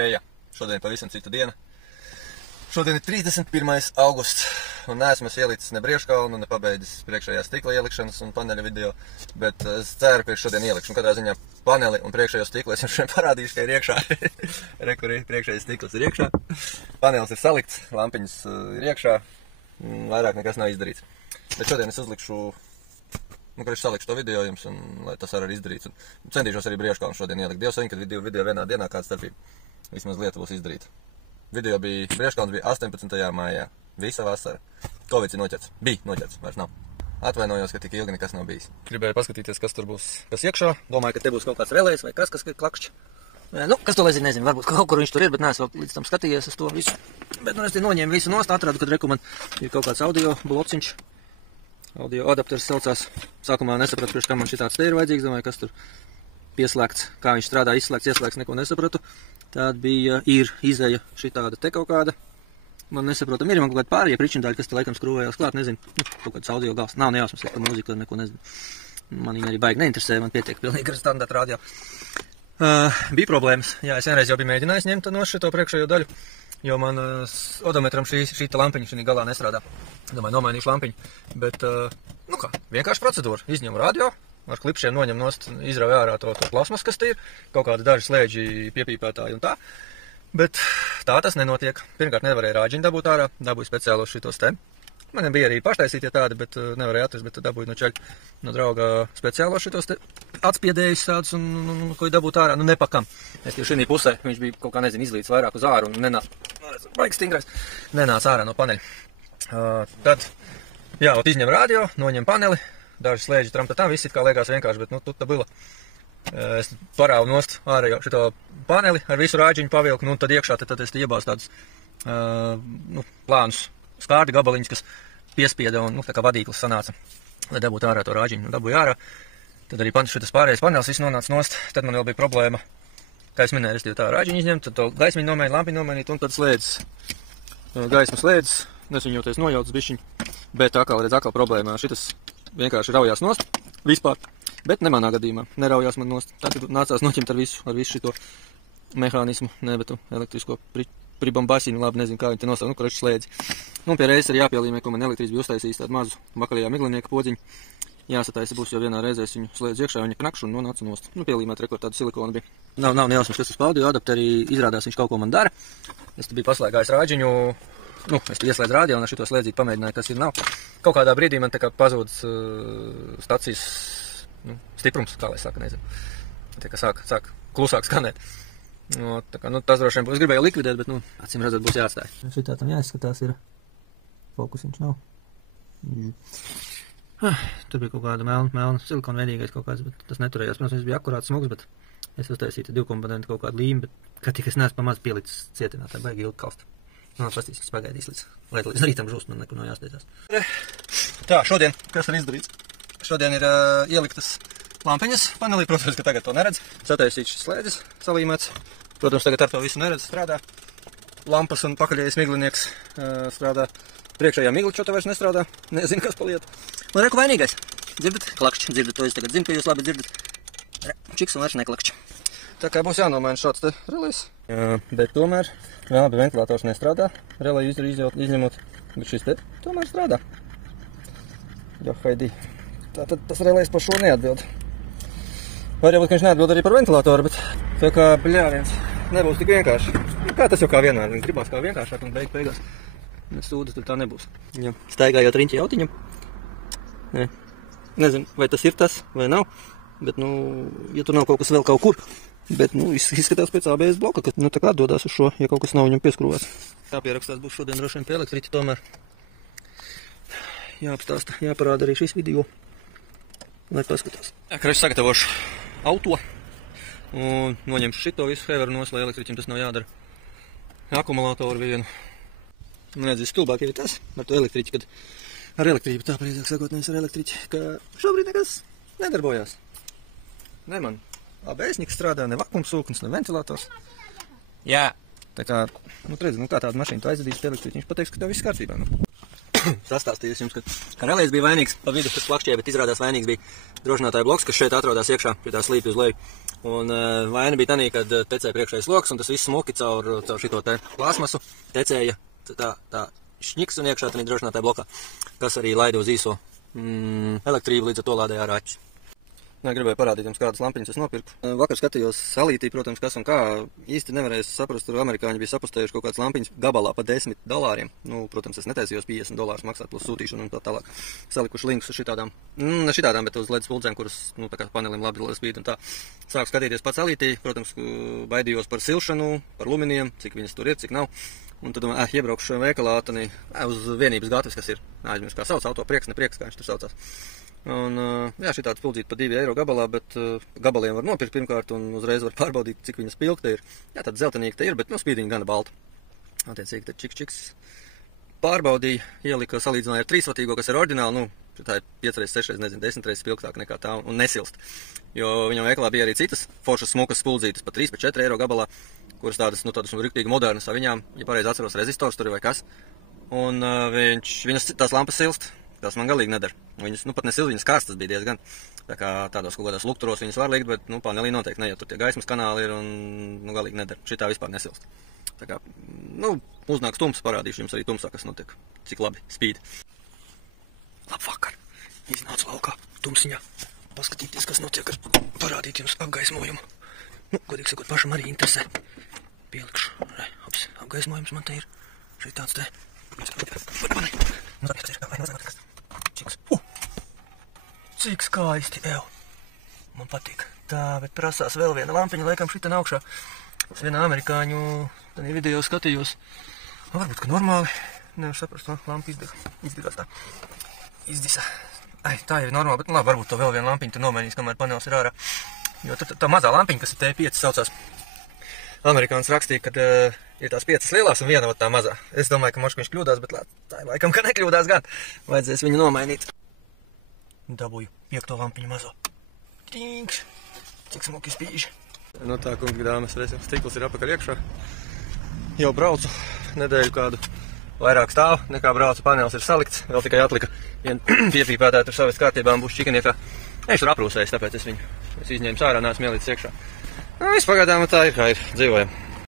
Heja! Šodien pavisam cita diena. Šodien ir 31. augusts, un neesmu ielicis ne Brieškalnu, ne pabeidzis priekšējā stikla ielikšanas un paneļa video, bet es ceru, ka es šodien ielikšu. Un katrā ziņā paneli un priekšējo stiklu es jums šodien parādīšu, ka ir iekšā. Re, kur ir priekšējais stikls ir iekšā. Panelis ir salikts, lampiņas ir iekšā, vairāk nekas nav izdarīts. Bet šodien es uzlikšu, kurš salikšu to video jums, un lai tas arī izdarīts. Un centīšos arī Brieškalnu šodien ielikt. Dievs viņa, kad video vienā dienā kāda starpība. Vismaz lieta būs izdarīta. Video bija, Brieškalns bija 18. maijā. Visa vasara. Kovids ir noķerts. Bija noķerts, vairs nav. Atvainojos, ka tik ilgi nekas nav bijis. Gribēju paskatīties, kas tur būs, kas iekšā. Domāju, ka te būs kaut kāds relējs vai kas ir klakšķi. Kas to lai zina, nezinu, varbūt kaut kur viņš tur ir, bet neesmu vēl līdz tam skatījies uz to visu. Bet es te noņēmu visu nost, atradu, kad reku man ir kaut kāds audio blociņš. Audio adapters saucās. Sākumā nesapratu, priekš kā man šitāds te ir vajadzīgs, domāju, kas tur pieslēgts, kā viņš strādā, izslēgts, ieslēgts, neko nesapratu. Tāda bija, ir izeja šitāda te kaut kāda. Man nesaprotam, ir man kaut kāda pārējie pričindaļi, kas te laikam skrūvējās klāt, nezinu. Kaut kāds audio gals. Nav nejausmas, ka mūzika neko nezinu. Man viņa arī baigi neinteresē, man pietiek pilnīgi ar standarta radio. Bija problēmas. Jā, es vienreiz jau biju mēģinājis ņemt no šito priekšējo daļu, jo man odometram šī lampiņa šī galā nestrādā. Domāju, nomainīšu lampiņu, bet, vienkārši procedūra. Izņemu radio. Ar klipšiem noņem nost, izrauj ārā to plasmas, kas te ir, kaut kādi daži slēdži piepīpētāji un tā. Bet tā tas nenotiek. Pirmkārt nevarēja rāģiņu dabūt ārā, dabūju speciālos šitos te. Man bija arī paštaisītie tādi, bet nevarēja atrast, bet dabūju no drauga speciālos šitos te atspiedējus tādus un ko dabūt ārā, nepakam. Es tie šī pusē, viņš bija kaut kā, nezinu, izlīdz vairāk uz āru un baigs stingrais, nenāca ārā no paneļa. Tad, izņem radio, noņem paneli. Daži slēdži tramtatā, viss it kā liekas vienkārši, bet, tuta bila. Es parāvu nost ārējo šito paneli, ar visu rāģiņu pavilku, un tad iekšā, tad es te iebāzu tādus, plānus skārdi gabaliņus, kas piespieda un, tā kā vadīklis sanāca, lai dabūtu ārā to rāģiņu, dabūju ārā. Tad arī šitas pārējais panelis viss nonāca nost, tad man vēl bija problēma, kā es minēju, es tā rāģiņu izņemt, tad to gaismiņu nomainīt, lampiņu nomainīt, un tad slēdzes, gaismas slēdzes, nesviņoties nojautas bišķiņu, bet atkal problēma, šitas vienkārši raujās nost vispār, bet ne manā gadījumā, neraujās man nost. Tad nācās noķemt ar visu šito mehānismu, elektrisko pribambasinu, labi nezinu, kā viņi te nosauc, kurš slēdzi. Pie reizes arī jāpielīmē, ko man elektrīs bija uztaisījis tādu mazu bakalējā miglinieka podziņu. Jāsataisa būs jau vienā reizē, es viņu slēdzu iekšā, viņa knakšu un nonāca nost. Pielīmēt rekord tādu silikonu bija. Nav nejausmas, kas tas audio adapteri izrādās, viņš kaut ko man dara. Es te biju paslēgājis rāģiņu. Es te ieslēdzu radio un ar šito slēdzīti pamēģināju, kas ir nav. Kaut kādā brīdī man tā kā pazūdas stacijas stiprums, kā lai saka, nezinu. Tā kā sāk klusāk skanēt. Tas droši vien būs. Es gribēju likvidēt, bet, acīm redzot, būs jāatstāj. Šitā tam jāizskatās ir. Fokusiņš nav. Tur bija kaut kāda melna silikona veidīgais kaut kāds, bet tas neturējās. Protams, viņš bija akurāts smugs, bet es uztaisīju 2 komponentu kaut kādu līmi, bet kā tik es neesmu pamaz pielicis cietinā, tā baigi ilgi kalst. Pastīsim, kas pagaidīs līdz rītam žūst, man nekur nav jāsteidzās. Tā, šodien, kas ir izdarīts? Šodien ir ieliktas lampiņas panelī, protams, ka tagad to neredz. Sataisīts šis slēdzis, salīmēts. Protams, tagad ar to visu neredz, strādā. Lampas un pakaļējais miglinieks strādā. Priekšējā migličota vairs nestrādā, nezinu, kas paliet. Un reku vainīgais. Dzirdat? Klakšķi, dzirdat, to es tagad zinu, ka jūs labi dzirdat. Čiks un vairs neklakšķi. Tā kā būs jānomaina šāds te relējs. Bet tomēr labi ventilators nestrādā. Relēju izņemot, bet šis te tomēr strādā. Haidī. Tātad tas relējs par šo neatbild. Var jābūt, ka viņš neatbild arī par ventilatoru, bet tā kā bļāviens nebūs tik vienkārši. Kā tas jau kā vienmēr, gribās kā vienkāršāk un beigās. Sūda tur tā nebūs. Staigājot riņķi jautiņam. Nezinu, vai tas ir tas vai nav, bet, ja tur nav kaut kas vēl kaut kur. Bet, izskatās pēc ABS bloka, ka, tā kā atdodās uz šo, ja kaut kas nav viņam pieskrūvēts. Jāpierakstās būs šodien droši vien pie elektriķa tomēr. Jāapstāsta, jāparāda arī šis video, lai paskatās. Es sagatavošu auto un noņemšu šito visu heveru nos, lai elektriķim tas nav jādara. Akumulātoru vienu. Man redzēs stulbāk jau tas ar to elektriķi, kad ar elektrību tā precīzāk sakot, nevis ar elektriķi, ka šobrīd nekas nedarbojās. Ne man. ABS-niks strādā, ne vakumsūknis, ne ventilators. Jā. Tā kā, redzi, kā tāda mašīna tu aizvedīs pie elektriķi, viņš pateiks, ka tev viss kārtībā. sastāstījis jums, ka relējs bija vainīgs pa vidu, kas plakšķēja, bet izrādās vainīgs bija drošinātāja bloks, kas šeit atrodās iekšā, pie tā slīpja uz leju. Un vaina bija tanī, kad tecēja priekšējais loks, un tas viss smuki caur šito te plasmasu tecēja tā šņiks un iekšā tanī drošinātāja blokā, kas arī laida uz īso elektrību, līdz ar to lādēja ārā aķis. Nē, gribēju parādīt jums, kādas lampiņas es nopirku. Vakar skatījos salītī, protams, kas un kā. Īsti nevarēju saprast, tur amerikāņi bija sapustējuši kaut kādas lampiņas gabalā pa $10. Nu, protams, es netaisījos $50 maksāt plus sūtīšanu un tā tālāk. Salikuši linkus uz šitādām, ne šitādām, bet uz LED spuldzēm, kuras, nu, tā kā panelim labi spīd un tā. Sāku skatīties pats salītī, protams, baidījos par silšanu, par luminiem, cik viņas tur ir, cik nav. Un tad domāju, iebraukšu šajā veikalā, tanī, uz vienības gatavs, kas ir. Aizmirst, kā sauc, auto prieks, neprieks, kā viņš tur saucās. Un, jā, šī tāds spuldzīta pa €2 gabalā, bet gabaliem var nopirkt pirmkārt un uzreiz var pārbaudīt, cik viņas spilgta ir. Jā, tad zeltenīga te ir, bet, nu, spīdiņa gana balta. Attiecīgi, tad čiks pārbaudīja, ielika salīdzināja ar 3-vatīgo, kas ir oriģināli, nu, tā ir 5x, 6x, nezinu, 10x spilgtāk nekā tā un nesilst. Jo viņam veikalā bija arī citas foršas smukas spuldzītas pa 3-4 eiro gabalā, kuras tādas, nu, riktīgi modernas ar viņām, ja pareizi atceros, rezistors tur vai kas. Un viņas tās lampas silst. Tas man galīgi nedara. Viņas, nu, pat nesilst, viņas karstas bija diezgan. Tā kā tādos kaut kādās lukturos viņas var likt, bet, nu, panelī noteikti ne, jo tur tie gaismas kanāli ir un, nu, galīgi nedara. Šitā vispār nesilst. Tā kā, nu, uznāks tums, parādīšu jums arī tumsā, kas notiek. Cik labi spīd. Labvakar. Iznācu laukā, tumsiņā. Paskatīties, kas notiek, ar parādīt jums apgaismojumu. Nu, godīgi sakot, pašam arī interesē. Pielikšu. Apgaismojums man te ir. Šeit tāds te. Cik skaisti, ev. Man patīk. Tā, bet prasās vēl viena lampiņa, laikam šitien augšā. Es vienā amerikāņu tādā video skatījos. Varbūt, ka normāli. Nevar saprast, lampa izdegās tā. Izdisa. Ai, tā jau ir normāli, bet nu, labi, varbūt to vēl vienu lampiņu tur nomainīs, kamēr panels ir ārā. Jo tā mazā lampiņa, kas ir T5 saucās. Amerikāns rakstīja, ka ir tās 5 lielās un viena tā mazā. Es domāju, ka moška viņš kļūdās, bet tā ir laikam, ka nekļūdās gan. Vajadzēs viņu nomainīt. Dabūju 5. lampiņu mazo. Tīnks. Cik smuki spīži. Nu tā, kungi, dāmas, reizes stikls ir apakaļ iekšā. Jau braucu nedēļu kādu vairāk stāv, nekā braucu, panelis ir salikts. Vēl tikai atlika, ja piepīpētāji tur savas kārtībā un būs čikaniekā. Es tur aprūsējis, tāpēc es izņēmu ārā, neesmu ielīdz iekšā. Nu, viss pagaidām tā ir, kā ir. Dzīvojam.